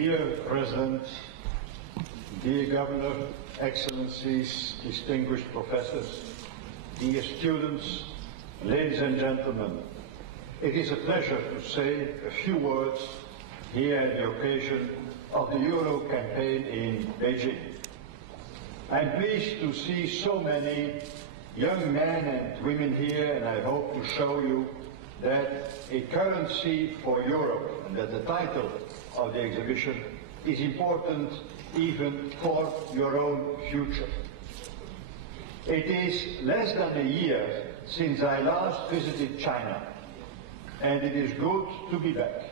Dear President, dear Governor, Excellencies, distinguished professors, dear students, ladies and gentlemen, it is a pleasure to say a few words here at the occasion of the Euro campaign in Beijing. I'm pleased to see so many young men and women here, and I hope to show you that a currency for Europe, and that the title of the exhibition is important even for your own future. It is less than a year since I last visited China, and it is good to be back.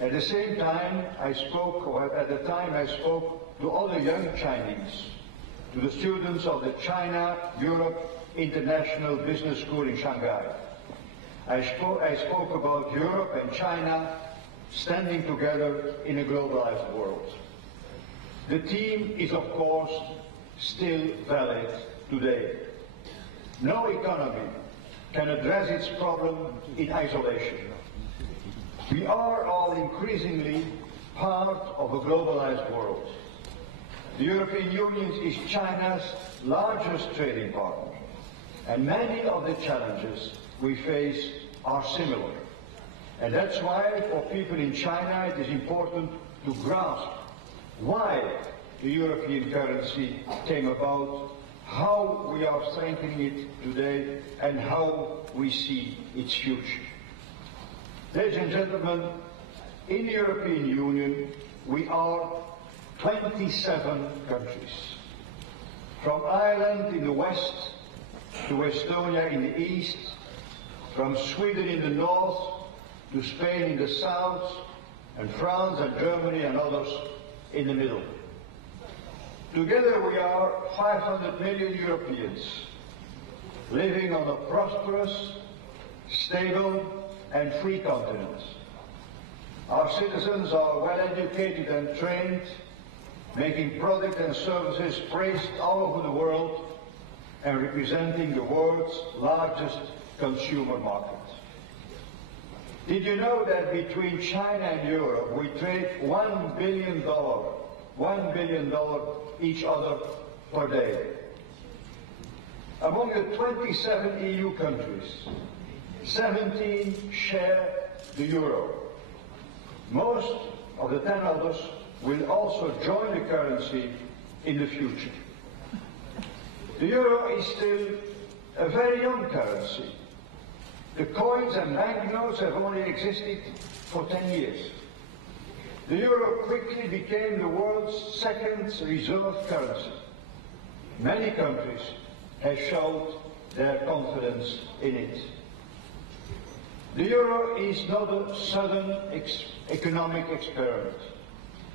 At the same time, I spoke to all the young Chinese, to the students of the China-Europe International Business School in Shanghai. I spoke about Europe and China standing together in a globalized world. The theme is, of course, still valid today. No economy can address its problem in isolation. We are all increasingly part of a globalized world. The European Union is China's largest trading partner, and many of the challenges we face are similar. And that's why for people in China it is important to grasp why the European currency came about, how we are strengthening it today, and how we see its future. Ladies and gentlemen, in the European Union we are 27 countries. From Ireland in the west to Estonia in the east, from Sweden in the north to Spain in the south, and France and Germany and others in the middle. Together we are 500 million Europeans living on a prosperous, stable and free continent. Our citizens are well educated and trained, making products and services praised all over the world and representing the world's largest consumer market. Did you know that between China and Europe we trade $1 billion each other per day? Among the 27 EU countries, 17 share the euro. Most of the 10 others will also join the currency in the future. The euro is still a very young currency. The coins and banknotes have only existed for 10 years. The euro quickly became the world's second reserve currency. Many countries have showed their confidence in it. The euro is not a sudden economic experiment.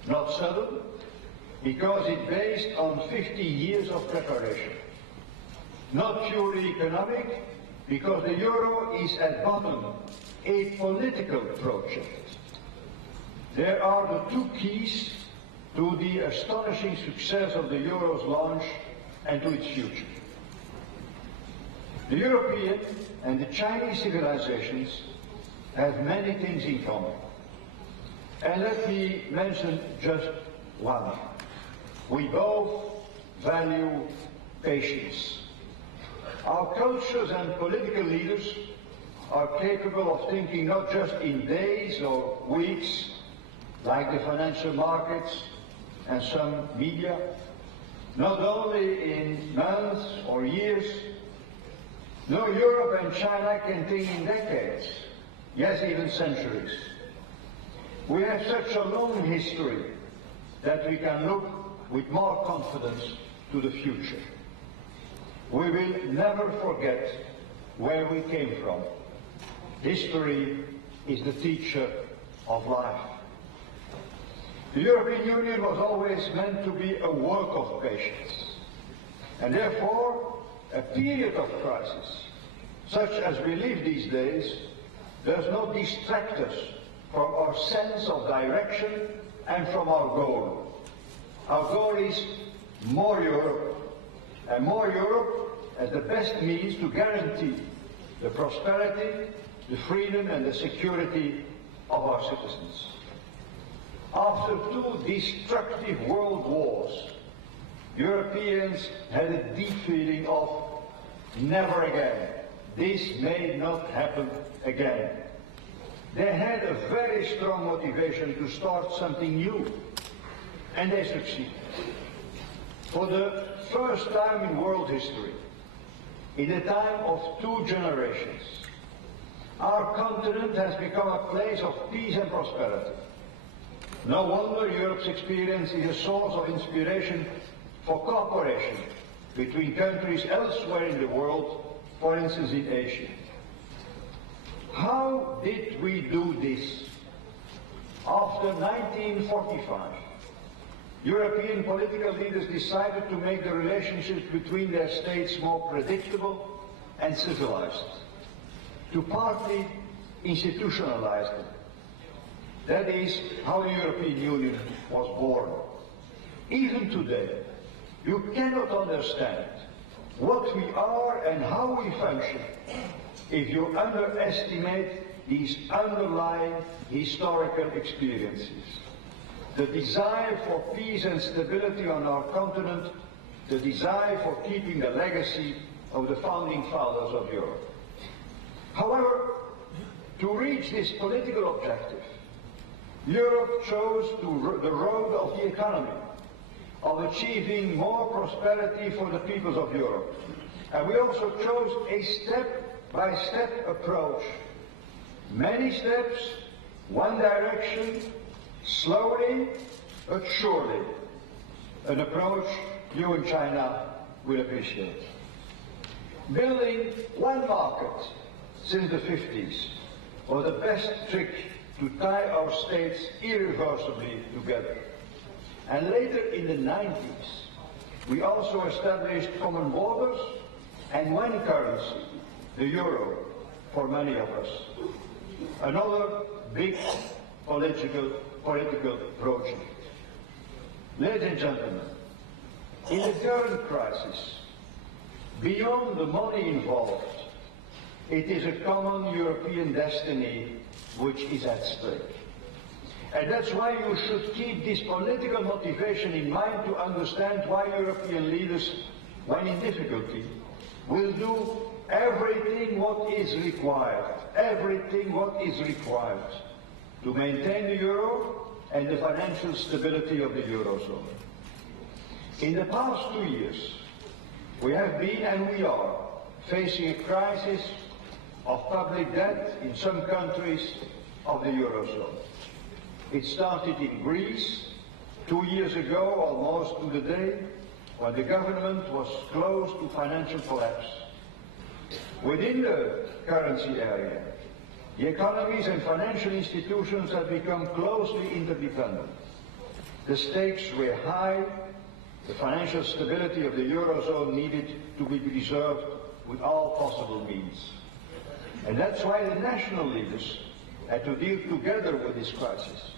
Not sudden, because it's based on 50 years of preparation. Not purely economic, because the euro is at bottom a political project. There are the two keys to the astonishing success of the euro's launch and to its future. The European and the Chinese civilizations have many things in common. And let me mention just one. We both value patience. Our cultures and political leaders are capable of thinking not just in days or weeks, like the financial markets and some media, not only in months or years. No, Europe and China can think in decades, yes, even centuries. We have such a long history that we can look with more confidence to the future. We will never forget where we came from. History is the teacher of life. The European Union was always meant to be a work of patience. And therefore, a period of crisis, such as we live these days, does not distract us from our sense of direction and from our goal. Our goal is more Europe, and more Europe as the best means to guarantee the prosperity, the freedom and the security of our citizens. After two destructive world wars, Europeans had a deep feeling of never again. This may not happen again. They had a very strong motivation to start something new, and they succeeded. For the first time in world history, in a time of two generations, our continent has become a place of peace and prosperity. No wonder Europe's experience is a source of inspiration for cooperation between countries elsewhere in the world, for instance in Asia. How did we do this? After 1945, European political leaders decided to make the relationships between their states more predictable and civilized, to partly institutionalize them. That is how the European Union was born. Even today, you cannot understand what we are and how we function if you underestimate these underlying historical experiences. The desire for peace and stability on our continent, the desire for keeping the legacy of the founding fathers of Europe. However, to reach this political objective, Europe chose the road of the economy, of achieving more prosperity for the peoples of Europe. And we also chose a step-by-step approach. Many steps, one direction, slowly but surely. An approach you in China will appreciate. Building one market since the 50s was the best trick to tie our states irreversibly together. And later in the 90s, we also established common borders and one currency, the euro, for many of us. Another big political project. Ladies and gentlemen, in the current crisis, beyond the money involved, it is a common European destiny which is at stake. And that's why you should keep this political motivation in mind to understand why European leaders, when in difficulty, will do everything what is required to maintain the euro and the financial stability of the eurozone. In the past 2 years, we have been and we are facing a crisis of public debt in some countries of the eurozone. It started in Greece 2 years ago, almost to the day, when the government was close to financial collapse. Within the currency area, the economies and financial institutions have become closely interdependent. The stakes were high. The financial stability of the eurozone needed to be preserved with all possible means. And that's why the national leaders had to deal together with this crisis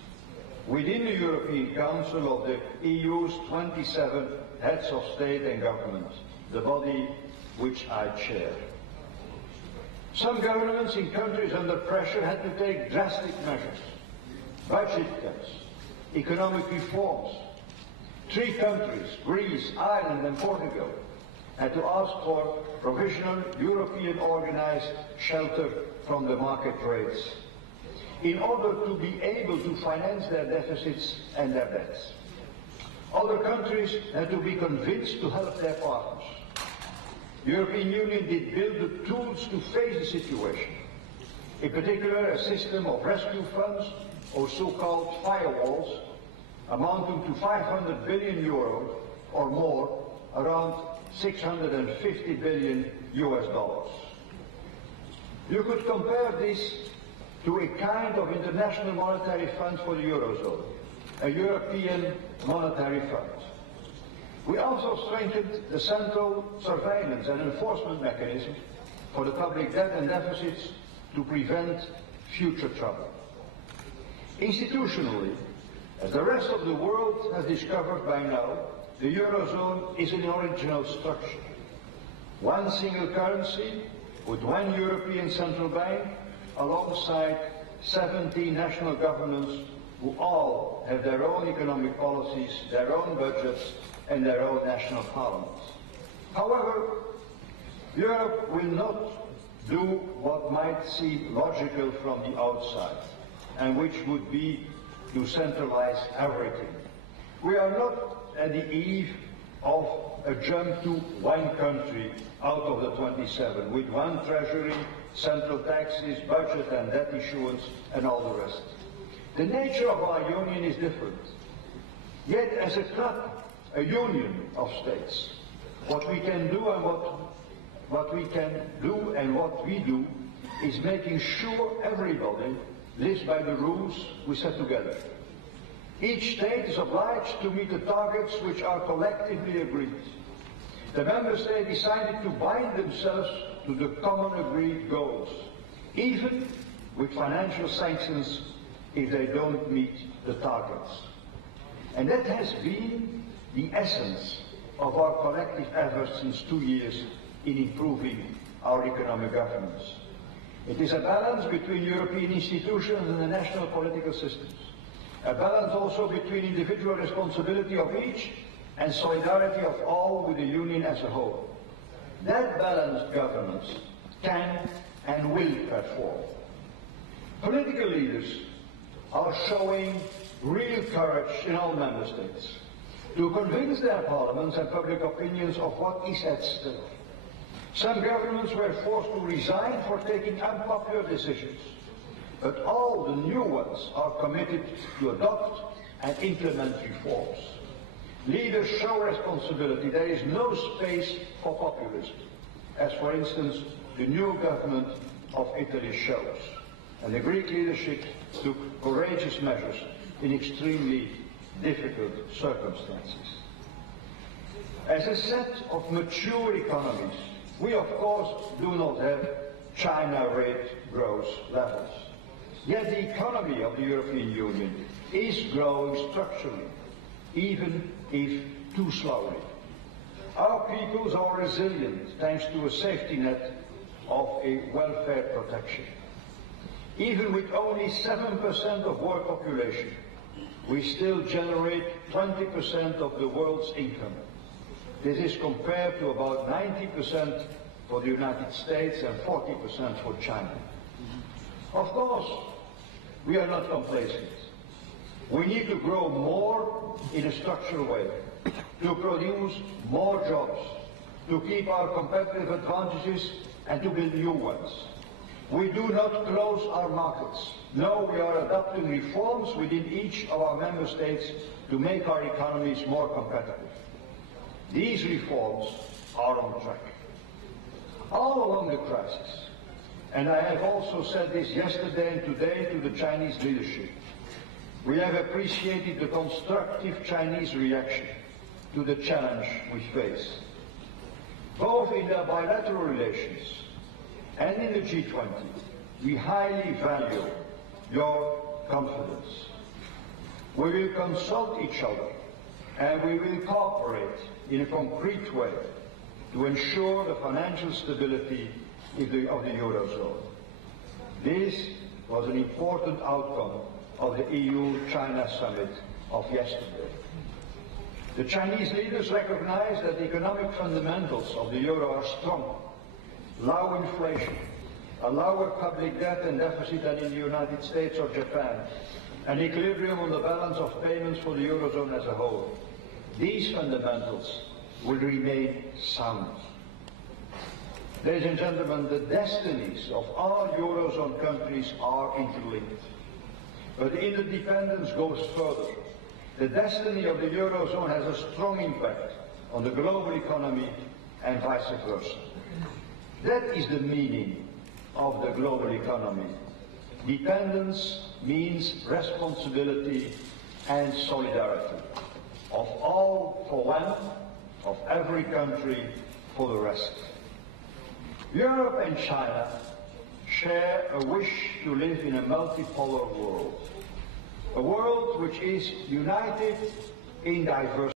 within the European Council of the EU's 27 heads of state and government, the body which I chair. Some governments in countries under pressure had to take drastic measures, budget cuts, economic reforms. 3 countries, Greece, Ireland and Portugal, had to ask for provisional European organized shelter from the market rates in order to be able to finance their deficits and their debts. Other countries had to be convinced to help their partners. The European Union did build the tools to face the situation. In particular, a system of rescue funds, or so-called firewalls, amounting to 500 billion euro or more, around 650 billion US dollars. You could compare this to a kind of international monetary fund for the eurozone, a European monetary fund. We also strengthened the central surveillance and enforcement mechanism for the public debt and deficits to prevent future trouble. Institutionally, as the rest of the world has discovered by now, the eurozone is an original structure. One single currency with one European central bank alongside 17 national governments who all have their own economic policies, their own budgets, and their own national parliaments. However, Europe will not do what might seem logical from the outside, and which would be to centralize everything. We are not at the eve of a jump to one country out of the 27, with one treasury, central taxes, budget and debt issuance, and all the rest. The nature of our union is different. Yet as a club, a union of states, what we can do and what we do is making sure everybody lives by the rules we set together. Each state is obliged to meet the targets which are collectively agreed. The member states decided to bind themselves to the common agreed goals, even with financial sanctions if they don't meet the targets. And that has been the essence of our collective efforts since 2 years in improving our economic governance. It is a balance between European institutions and the national political systems. A balance also between individual responsibility of each and solidarity of all with the Union as a whole. That balanced governance can and will perform. Political leaders are showing real courage in all member states to convince their parliaments and public opinions of what is at stake. Some governments were forced to resign for taking unpopular decisions, but all the new ones are committed to adopt and implement reforms. Leaders show responsibility. There is no space for populism, as for instance the new government of Italy shows. And the Greek leadership took courageous measures in extremely difficult circumstances. As a set of mature economies, we of course do not have China rate growth levels. Yet the economy of the European Union is growing structurally, even if too slowly. Our peoples are resilient thanks to a safety net of a welfare protection. Even with only 7% of world population, we still generate 20% of the world's income. This is compared to about 90% for the United States and 40% for China. Of course, we are not complacent. We need to grow more in a structural way, to produce more jobs, to keep our competitive advantages and to build new ones. We do not close our markets. No, we are adopting reforms within each of our member states to make our economies more competitive. These reforms are on track. All along the crisis, and I have also said this yesterday and today to the Chinese leadership, we have appreciated the constructive Chinese reaction to the challenge we face. Both in their bilateral relations and in the G20, we highly value your confidence. We will consult each other and we will cooperate in a concrete way to ensure the financial stability of the Eurozone. This was an important outcome of the EU-China summit of yesterday. The Chinese leaders recognize that the economic fundamentals of the euro are strong. Low inflation, a lower public debt and deficit than in the United States or Japan, an equilibrium on the balance of payments for the Eurozone as a whole. These fundamentals will remain sound. Ladies and gentlemen, the destinies of all Eurozone countries are interlinked. But the interdependence goes further. The destiny of the Eurozone has a strong impact on the global economy and vice versa. That is the meaning of the global economy. Dependence means responsibility and solidarity of all for one, of every country for the rest. Europe and China share a wish to live in a multipolar world, a world which is united in diversity.